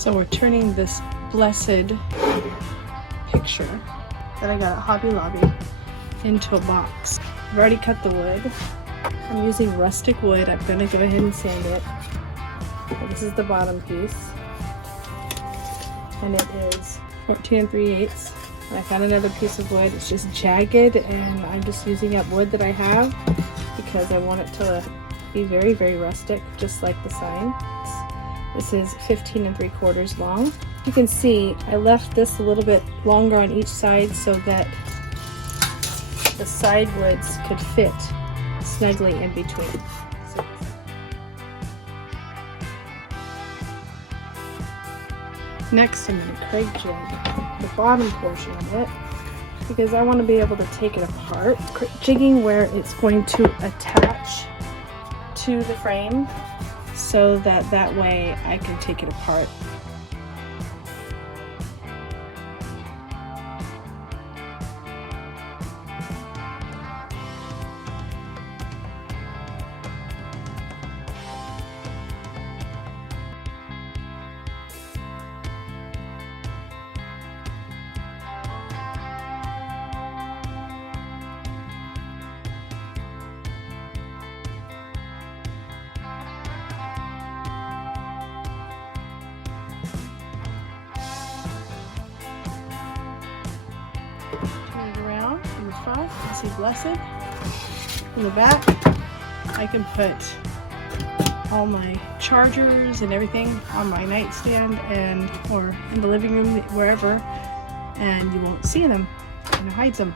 So we're turning this blessed picture that I got at Hobby Lobby into a box. I've already cut the wood. I'm using rustic wood. I'm gonna go ahead and sand it. This is the bottom piece, and it is 14 3/8. And I found another piece of wood. It's just jagged, and I'm just using up wood that I have because I want it to be very, very rustic, just like the sign. This is 15 3/4 long. You can see I left this a little bit longer on each side so that the side woods could fit snugly in between. Next, I'm going to Craig jig the bottom portion of it because I want to be able to take it apart. Jigging where it's going to attach to the frame so that way I can take it apart. Turn it around in the front. You see blessed. In the back, I can put all my chargers and everything on my nightstand or in the living room, wherever, and you won't see them, and it hides them.